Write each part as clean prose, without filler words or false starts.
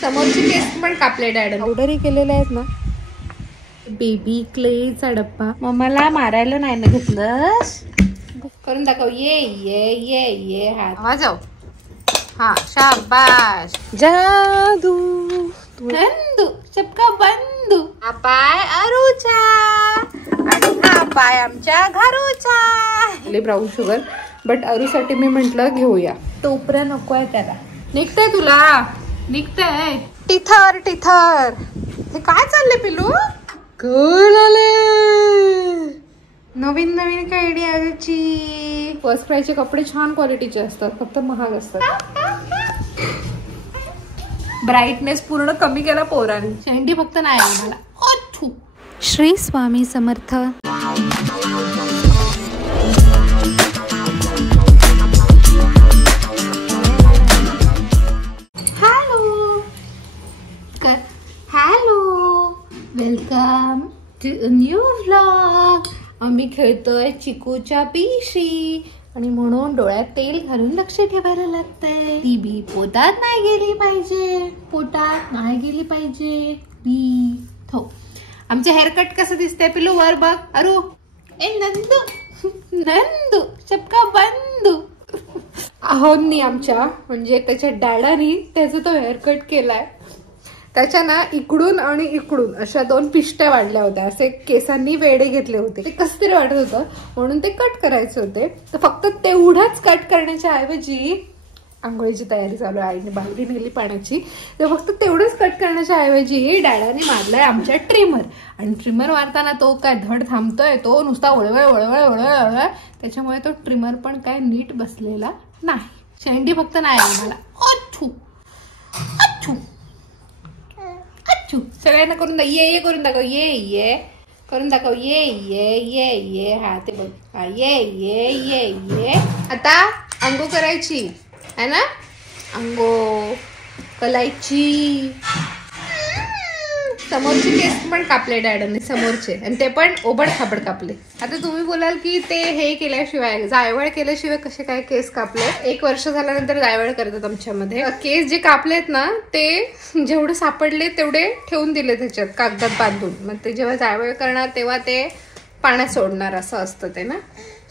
समोरचे केस पण कापले डॅडन. ऑर्डरही केलेले आहेत ना. बेबी क्लेचा डब्बा. मम्माला मारायला नाही ना घेतलंस. करून दाखव. ये ये ये ये हात वाजव. हा शाबाश. जादू नंदू चपका बंदू. हा पाय अरूचा आणि हा पाय आमच्या घरूचा. ब्राऊन शुगर बट अरूसाठी मी म्हंटल घेऊया. टोपऱ्या नको आहे त्याला. निघतंय तुला निघतंय. Tether tether. हे काय चाललंय पिलू. कळाले. नवीन नवीन काय आयडिया आजची. फर्स्ट क्रायचे कपडे छान क्वालिटीचे असतात फक्त महाग असतात. ब्राईटनेस पूर्ण कमी केला पोरांनी. शेंडी फक्त नाही मला. Shri Swami Samarth. Welcome to new vlog. आम्ही खेळतोय चिकूच्या पिशी आणि म्हणून डोळ्यात तेल घालून लक्ष ठेवायला लागतंय. ती बी पोटात नाही गेली पाहिजे. पोटात नाही गेली पाहिजे बी. थो. आमचे हेअरकट कसं दिसतंय पिलू वर बघ. अरू ए नंदू नंदू चपका बंदू. आहोंनी आमच्या म्हणजे त्याच्या डॅडानी त्याचा तो हेअरकट केलाय. त्याच्या ना इकडून आणि इकडून अशा दोन पिष्ट्या वाढल्या होत्या. असे केसांनी वेडे घेतले होते. ते कसं तरी वाटत होतं म्हणून ते कट करायचे होते. तर फक्त तेवढाच कट करण्याच्या ऐवजी आंघोळीची तयारी चालू आहे. आईने बाहेर नेली पाण्याची. तर फक्त तेवढंच कट करण्याच्या ऐवजी डॅडाने मारलाय आमच्या ट्रिमर. आणि ट्रिमर मारताना तो काय धड थांबतोय. तो नुसता वळवळ वळवळ वळवळ वळवळ. त्याच्यामुळे तो ट्रिमर पण काय नीट बसलेला नाही. शेंडी फक्त नाही मला. अच्छू अच्छू सगळ्यांना करून दाखव. ये ये करून दाखव. ये ये करून दाखव. ये ये ये ये. हा ते बघ. हा ये ये ये ये. आता अंघोळ करायची है ना. अंघोळ करायची. समोरचे केस पण कापले डॅडने समोरचे आणि ते पण ओबड खाबड कापले. आता तुम्ही बोलाल की ते हे केल्याशिवाय जायवळ केल्याशिवाय कसे काय केस कापले. 1 वर्ष झाल्यानंतर जायवळ करतात आमच्यामध्ये. केस जे कापलेत ना ते जेवढे सापडले तेवढे ठेवून दिले त्याच्यात कागदात बांधून. मग ते जेव्हा जायवळ करणार तेव्हा ते पाण्यात सोडणार असं असतं ते ना.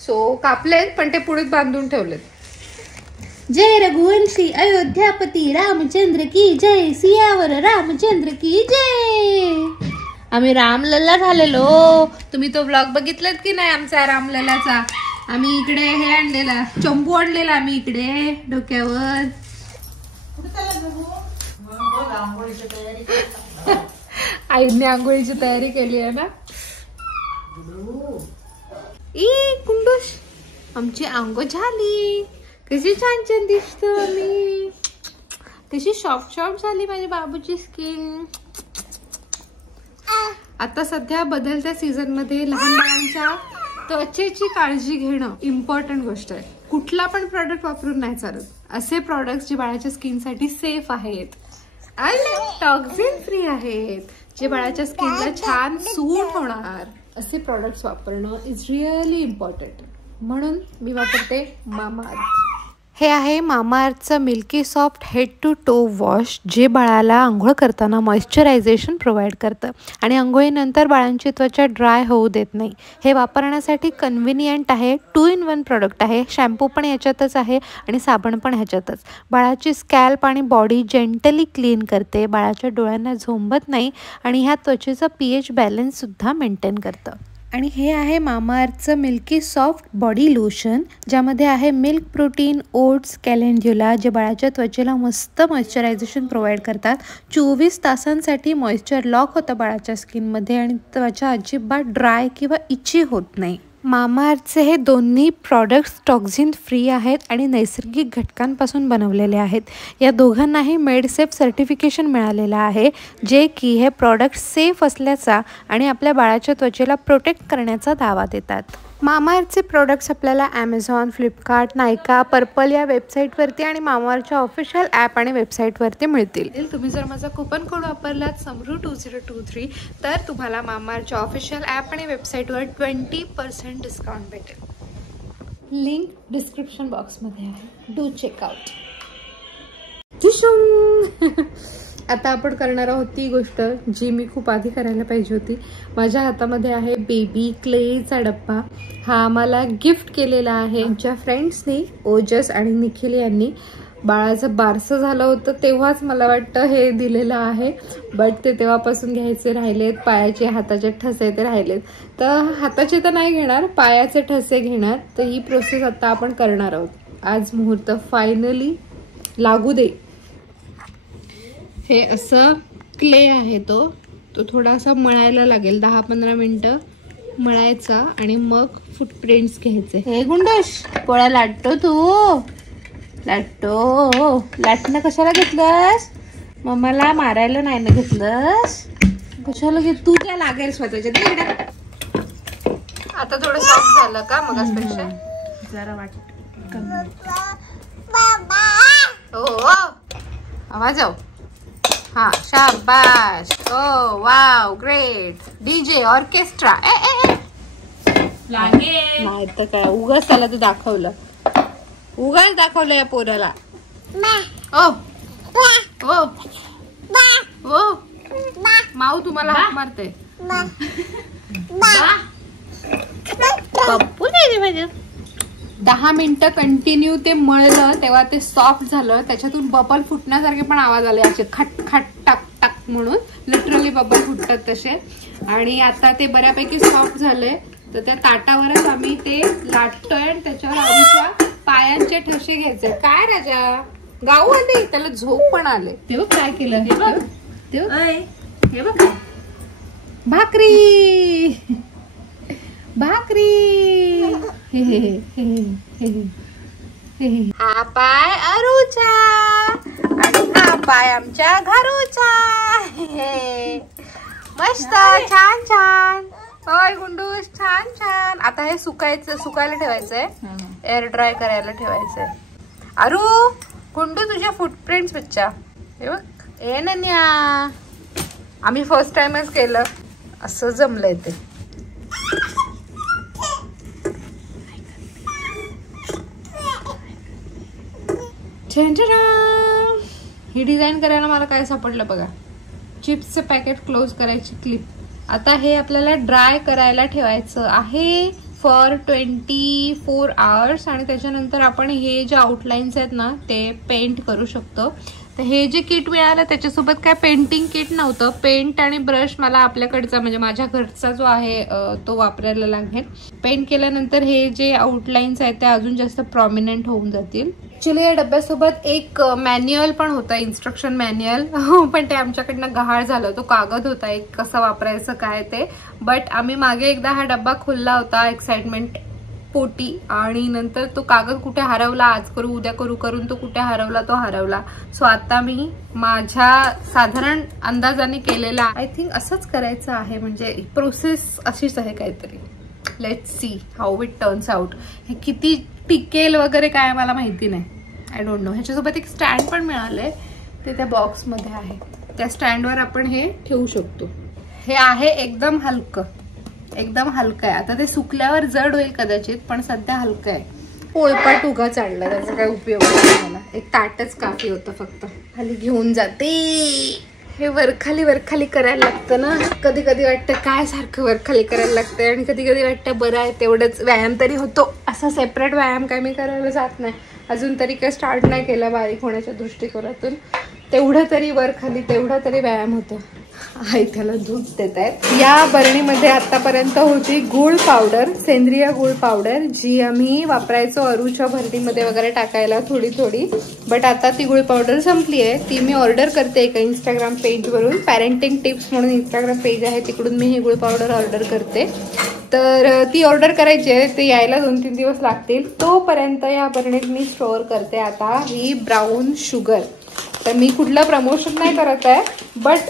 सो कापलेत पण ते पुढे बांधून ठेवलेत. जय रघुवंशी अयोध्यापती रामचंद्र की जय. सियावर रामचंद्र की जय. आम्ही रामलल्ला झालेलो. तुम्ही तो ब्लॉग बघितलात की नाही आमचा रामलल्लाचा. आम्ही इकडे हे आणलेला चंपू आणलेला आम्ही इकडे डोक्यावर. आईने आंघोळीची तयारी केली आहे ना. ई कुंडूस आमची आंघोळ झाली. कशी छान छान दिसतो मी. कशी सॉफ्ट सॉफ्ट झाली माझी बाबूची स्किन. आता सध्या बदलत्या सीझन मध्ये लहान मुलांच्या त्वचेची काळजी घेणं इम्पॉर्टंट गोष्ट आहे. कुठला पण प्रोडक्ट वापरून नाही चालत. असे प्रोडक्ट जे बाळाच्या स्किन साठी सेफ आहेत आणि टॉक्सिन फ्री आहेत. जे बाळाच्या स्किनला छान सूट होणार असे प्रोडक्ट्स वापरणं इज रिअली इम्पॉर्टंट. म्हणून मी वापरते मामाअर्थ. हे आहे मामाअर्थचं milky soft head to toe wash जे बाळाला आंघोळ करताना मॉइश्चरायझेशन प्रोव्हाइड करतं आणि आंघोळीनंतर बाळांची त्वचा ड्राय होऊ देत नाही. हे वापरण्यासाठी कन्व्हिनियंट आहे. 2 in 1 प्रोडक्ट आहे. शॅम्पू पण ह्याच्यातच आहे आणि साबण पण ह्याच्यातच. बाळाची स्कॅल्प आणि बॉडी जेंटली क्लीन करते. बाळाच्या डोळ्यांना झोंबत नाही आणि ह्या त्वचेचा pH बॅलन्ससुद्धा मेंटेन करतं. आणि हे आहे मामाअर्थचं मिल्की सॉफ्ट बॉडी लोशन ज्यामध्ये आहे मिल्क प्रोटीन, ओट्स, कॅलेंड्युला जे बाळाच्या त्वचेला मस्त मॉइश्चरायझेशन प्रोव्हाइड करतात. 24 तासांसाठी मॉइश्चर लॉक होतं बाळाच्या स्किनमध्ये आणि त्वचा अजिबात ड्राय किंवा इची होत नाही. मामाअर्थचे हे दोन्ही प्रॉडक्ट्स टॉक्झिन फ्री आहेत आणि नैसर्गिक घटकांपासून बनवलेले आहेत. या दोघांनाही मेडसेफ सर्टिफिकेशन मिळालेलं आहे जे की हे प्रॉडक्ट सेफ असल्याचा आणि आपल्या बाळाच्या त्वचेला प्रोटेक्ट करण्याचा दावा देतात. मामाअर्थचे प्रोडक्ट्स आपल्याला ॲमेझॉन, फ्लिपकार्ट, नायका, पर्पल या वेबसाईटवरती आणि मामाअर्थच्या ऑफिशियल ॲप आणि वेबसाईटवरती मिळतील. तुम्ही जर माझा कुपन कोड वापरलात समरू2023 तर तुम्हाला मामाअर्थच्या ऑफिशियल ॲप आणि वेबसाईटवर 20% डिस्काउंट भेटेल. लिंक डिस्क्रिप्शन बॉक्समध्ये आहे. Do check out. आता आपण करणार आहोत ती गोष्ट जी मी खूप आधी करायला पाहिजे होती. माझ्या हातामध्ये आहे बेबी क्लेचा डब्बा. हा आम्हाला गिफ्ट केलेला आहे आमच्या फ्रेंड्सनी, ओजस आणि निखिल यांनी. बाळाचं बारसं झालं होतं तेव्हाच मला वाटतं हे दिलेलं आहे, बट ते तेव्हापासून घ्यायचे राहिलेत. पायाचे हाताचे ठसे ते राहिलेत, तर हाताचे तर नाही घेणार, पायाचे ठसे घेणार. तर ही प्रोसेस आता आपण करणार आहोत. आज मुहूर्त फायनली लागू दे. हे असं क्ले आहे, तो थोडासा मळायला लागेल. 10-15 मिनिटं मळायचा आणि मग फुटप्रिंट्स घ्यायचे. हे गुंडोश पोळ्या लाटतो तू, लाटणं कशाला घेतलंस? मम्माला मारायला नाही ना घेतलंस, कशाला घेत? तू काय लागेल स्वतःच्या तिकडे. आता थोडं सॉफ्ट झालं का मगासपेक्षा? जरा वाटत हो आवाज आव. हा शाबाश. ओ वाव ग्रेट. डीजे ऑर्केस्ट्रा लागेल नाही तर काय, उगाच त्याला ते दाखवलं, उगाच दाखवलं या पोराला. ओ ओ ओ माऊ तुम्हाला हाक मारते. पप्पू नाही माझे. 10 मिनिटं कंटिन्यू ते मळलं तेव्हा ते सॉफ्ट झालं. त्याच्यातून बबल फुटण्यासारखे पण आवाज आले असे खट खट टक टक म्हणून, लिटरली बबल फुटतात तसे. आणि आता ते बऱ्यापैकी सॉफ्ट झाले, तर त्या ताटावरच आम्ही ते लाटतोय आणि त्याच्यावर आमच्या पायांचे ठसे घ्यायचे. काय राजा गाऊ आले, त्याला झोप पण आले. तेव्हा काय केलं हे बघ, हे बघ भाकरी भाकरी. हा पाय अरूचा आणि हा पाय आमच्या घरूचा. मस्त छान छान. होय गुंडूस छान छान. आता हे सुकायला ठेवायचंय, एअर ड्राय करायला ठेवायचंय. अरू गुंडू तुझ्या फुटप्रिंट्स बच्चा हे बघ. ए नन्या, आम्ही फर्स्ट टाइमच केलं, असं जमलंय ते. ही डिझाईन करायला मला काय सापडलं बघा, चिप्सचं पॅकेट क्लोज करायची क्लिप. आता हे आपल्याला ड्राय करायला ठेवायचं आहे फॉर 24 आवर्स आणि त्याच्यानंतर आपण हे जे आउटलाईन्स आहेत ना ते पेंट करू शकतो. तर हे जे किट मिळालं त्याच्यासोबत काय पेंटिंग किट नव्हतं. पेंट आणि ब्रश मला आपल्याकडचा म्हणजे माझ्या घरचा जो आहे तो वापरायला लागेल. पेंट केल्यानंतर हे जे आउटलाईन्स आहेत ते अजून जास्त प्रॉमिनंट होऊन जातील. ऍक्च्युली या डब्यासोबत एक मॅन्युअल पण होता, इन्स्ट्रक्शन मॅन्युअल, पण ते आमच्याकडनं गहाळ झालं. तो कागद होता एक, कसं वापरायचं काय ते. बट आम्ही मागे एकदा हा डब्बा खोलला होता एक्साइटमेंट पोटी आणि नंतर तो कागद कुठे हरवला, आज करू उद्या करू करून तो कुठे हरवला, तो हरवला. सो आता मी माझ्या साधारण अंदाजाने केलेला, आय थिंक असंच करायचं आहे. म्हणजे प्रोसेस अशीच आहे काहीतरी. Let's see how it turns out. हे किती टिकेल वगैरे काय मला माहिती नाही, आय डोंट नो. ह्याच्यासोबत एक स्टँड पण मिळालंय, ते त्या बॉक्समध्ये आहे. त्या स्टँडवर आपण हे ठेवू शकतो. हे आहे एकदम हलकं, एकदम हलकं आहे. आता ते सुकल्यावर जड होईल कदाचित, पण सध्या हलकं आहे. पोळपाट उगा चालला, त्याचा काय उपयोग नाही मला. एक ताटच काफी होतं फक्त. खाली घेऊन जाते. हे वरखाली करायला लागतं ना. कधी कधी वाटतं काय सारखं वरखाली करायला लागतंय आणि कधी कधी वाटतं बरं आहे तेवढंच व्यायाम तरी होतो. असा सेपरेट व्यायाम काय मी करायला जात नाही अजून तरी, काय स्टार्ट नाही केला बारीक होण्याच्या दृष्टिकोनातून. तेवढं तरी वरखाली तेवढा तरी व्यायाम होतो. आई त्याला दूध देत आहेत. या बरणीमध्ये आतापर्यंत होती गुळ पावडर, सेंद्रिय गुळ पावडर, जी आम्ही वापरायचो अरूच्या भरणीमध्ये वगैरे टाकायला थोडी थोडी. बट आता ती गुळ पावडर संपली आहे. ती मी ऑर्डर करते एका इंस्टाग्राम पेजवरून, पॅरेंटिंग टिप्स म्हणून इंस्टाग्राम पेज आहे, तिकडून मी ही गुळ पावडर ऑर्डर करते. तर ती ऑर्डर करायची आहे, ते यायला 2-3 दिवस लागतील. तोपर्यंत या बरणीत मी स्टोअर करते आता ही ब्राऊन शुगर. तर मी कुठलं प्रमोशन नाही करत आहे, बट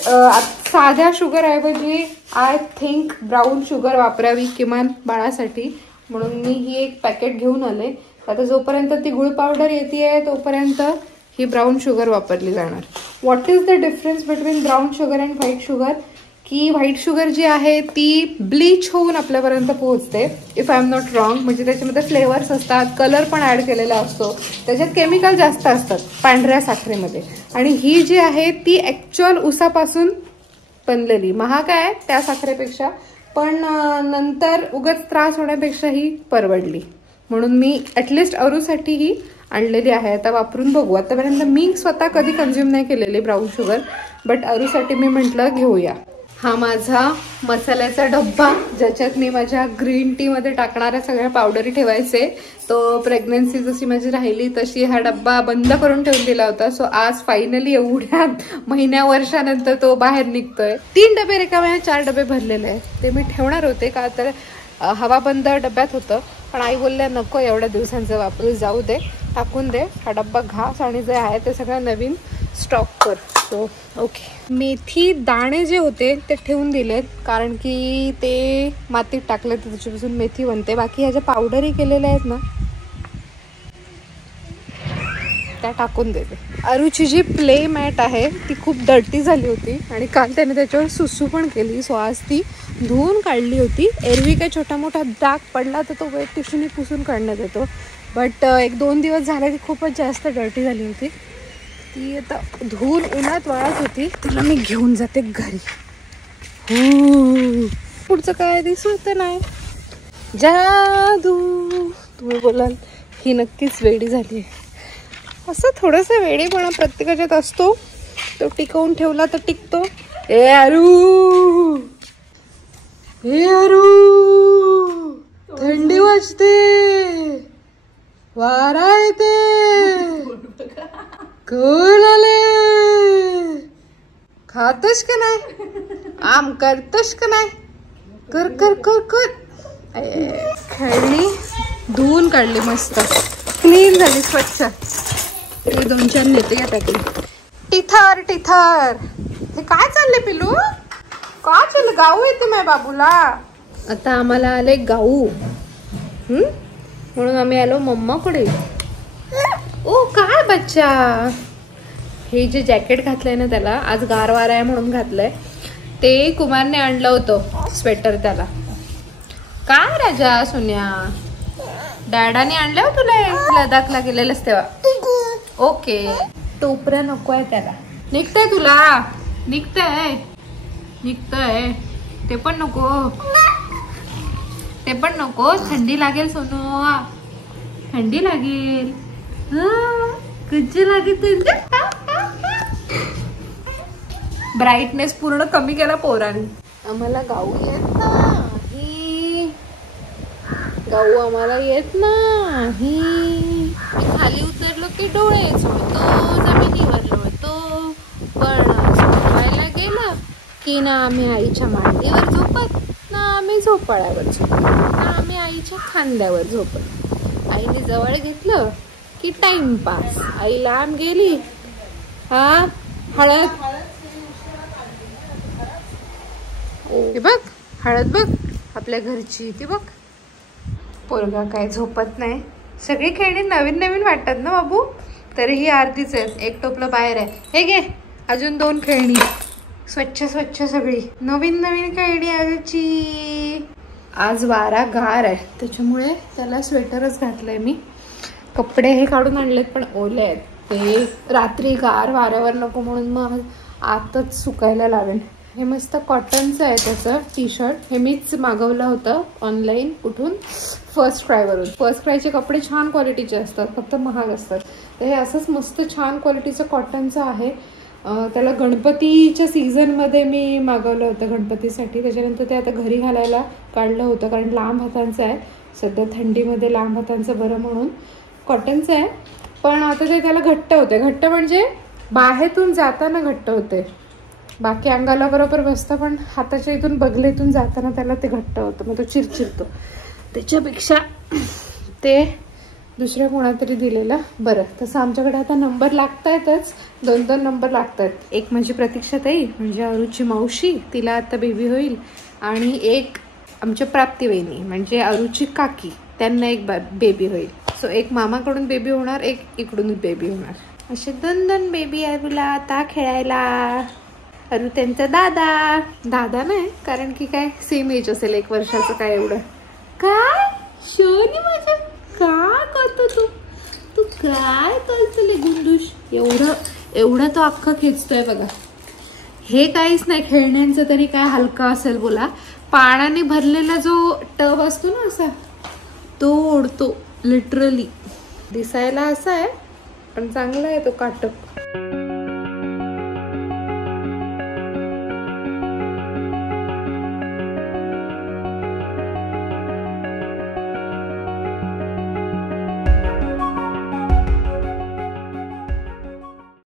साध्या शुगर ऐवजी आय थिंक ब्राऊन शुगर वापरावी किमान बाळासाठी, म्हणून मी ही एक पॅकेट घेऊन आले. आता जोपर्यंत ती गुळ पावडर येते तोपर्यंत ही ब्राऊन शुगर वापरली जाणार. What is the difference between brown sugar and white sugar? की व्हाईट शुगर जी आहे ती ब्लीच होऊन आपल्यापर्यंत पोहोचते, if I am not wrong. म्हणजे त्याच्यामध्ये फ्लेवर्स असतात, कलर पण ॲड केलेला असतो, त्याच्यात केमिकल जास्त असतात पांढऱ्या साखरेमध्ये. आणि ही जी आहे ती ॲक्च्युअल ऊसापासून बनलेली, महाग आहे त्या साखरेपेक्षा, पण नंतर उगाच त्रास होण्यापेक्षा ही परवडली, म्हणून मी ॲटलिस्ट अरूसाठी ही आणलेली आहे. आता वापरून बघू. आतापर्यंत मी स्वतः कधी कन्झ्युम नाही केलेली ब्राऊन शुगर, बट अरूसाठी मी म्हटलं घेऊया. हा माझा मसाल्याचा डब्बा, ज्याच्यात मी माझ्या ग्रीन टीमध्ये टाकणाऱ्या सगळ्या पावडरी ठेवायचे. तो प्रेग्नन्सी जशी माझी राहिली तशी हा डब्बा बंद करून ठेवून दिला होता. सो आज फायनली एवढ्या महिन्या वर्षानंतर तो बाहेर निघतोय. 3 डबे रिकामे, 4 डबे भरलेले आहेत. ते मी ठेवणार होते का तर हवा बंद डब्यात होतं, पण आई बोलल्या नको एवढ्या दिवसांचं वापरू, जाऊ दे, टाकून दे हा डब्बा, घास आणि जे आहे ते सगळं नवीन स्टॉक कर. So okay. मेथी दाणे जे होते ते ठेवून दिलेत, कारण की ते मातीत टाकले तर त्याच्यापासून मेथी बनते. बाकी ह्या ज्या पावडरी केलेल्या आहेत ना त्या टाकून देते. अरूची जी प्ले मॅट आहे ती खूप डर्टी झाली होती आणि काल त्याने त्याच्यावर सुसू पण केली. सो आज ती धुवून काढली होती. एरवी काही छोटा मोठा डाग पडला तर तो वेट टिश्यूने पुसून काढण्यात येतो, बट 1-2 दिवस झाले ती खूपच जास्त डर्टी झाली होती. ती आता धुवून उन्हात वाळत होती. तिला मी घेऊन जाते घरी. पुढचं काय दिसत नाही. जादू तुम्ही बोलाल ही नक्कीच वेडी झाली. असं थोडंसं वेडेपणा प्रत्येकाच्यात असतो, तो टिकवून ठेवला तर टिकतो. ए अरू, ए अरू, थंडी वाजते, वारा येते, कोण आले, खातोस का नाही, आम करतोस का नाही, कर कर कर कर. खेळणी धुवून काढली, मस्त क्लीन झाली, स्वच्छ. 2-4 नेते या टाकली. टिथर टिथर, हे काय चालले पिलू, का चाललं, गाऊ येते माझ्या बाबूला. आता आम्हाला आले गाऊ, म्हणून आम्ही आलो मम्माकडे. ओ काय बच्चा, हे जे जॅकेट घातलंय ना त्याला, आज गार वारा आहे म्हणून घातलंय. ते कुमारने आणलं होतं स्वेटर त्याला. काय राजा सोन्या, डॅडाने आणलं हो तुला लडाखला गेलेलंच तेव्हा. ओके, टोपरा नको आहे त्याला. निघतंय तुला, निघतंय निघतंय, ते पण नको, ते पण नको. थंडी लागेल सोनू, थंडी लागेल, कच्ची लागेल. ब्राईटनेस पूर्ण कमी केला पोरांनी. आम्हाला गाऊ येत नाही, गाऊ आम्हाला येत नाही. खाली उतरलो की डोळे चोळतो, जमिनीवर लोळतो, पण झोपायला गेलं की ना आम्ही आईच्या मांडीवर झोपत, ना आम्ही झोपाळ्यावर झोपत, ना आम्ही आईच्या खांद्यावर झोपत. आईने जवळ घेतलं की टाइमपास. आई लांब गेली, हा हळद, ती बघ हळद बघ आपल्या घरची, ती बघ. पोरगा काय झोपत नाही. सगळी खेळणी नवीन नवीन वाटतात ना बाबू, तरीही अर्धीच आहेत. एक टोपलं बाहेर आहे. हे घे अजून 2 खेळणी, स्वच्छ स्वच्छ सगळी नवीन नवीन खेळणी आजची. आज वारा गार आहे त्याच्यामुळे त्याला स्वेटरच घातलंय मी. कपडे हे काढून आणलेत पण ओले आहेत, ते रात्री गार वाऱ्यावर नको म्हणून मग आतच सुकायला लावेन. हे मस्त कॉटनचं आहे त्याचं टी-शर्ट. हे मीच मागवलं होतं ऑनलाईन, कुठून, फर्स्ट क्रायवरून. फर्स्ट क्रायचे कपडे छान क्वालिटीचे असतात, फक्त महाग असतात. तर हे असंच मस्त छान क्वालिटीचं कॉटनचं आहे. त्याला गणपतीच्या सीझनमध्ये मी मागवलं होतं गणपतीसाठी. त्याच्यानंतर ते आता घरी घालायला काढलं होतं, कारण लांब हातांचं आहे. सध्या थंडीमध्ये लांब हातांचं बरं म्हणून कॉटनचं आहे. पण आता ते त्याला घट्ट होते. घट्ट म्हणजे बाहेरून जाताना घट्ट होते, बाकी अंगाला बरोबर बसतं, पण हाताच्या इथून बगलेतून जाताना त्याला ते घट्ट होतं, मग तो चिरचिरतो. त्याच्यापेक्षा ते दुसऱ्या कोणातरी दिलेलं बरं. तसं आमच्याकडे आता नंबर लागतायतच, 2-2 नंबर लागतात. एक म्हणजे प्रतीक्षाताई, म्हणजे अरूची मावशी, तिला आता बेबी होईल, आणि एक आमच्या प्राप्ती वहिनी म्हणजे अरूची काकी, त्यांना एक बेबी होईल. सो एक मामाकडून बेबी होणार, एक इकडून बेबी होणार. असे 2-2 बेबी आहे तुला आता खेळायला. अरू त्यांचा दादा, दादा नाही कारण की काय सेम एज असेल 1 वर्षाचं, काय एवढं. काय शोनी माझ्या, काय करतो तू, तू काय करतले गुंडूश, एवढं तो अख्खं खेचतोय बघा. हे काहीच नाही खेळण्यांचं, तरी काय हलका असेल बोला. पाण्याने भरलेला जो टब असतो ना असा, तो ओढतो लिटरली. दिसायला असा आहे पण चांगला आहे तो काटक.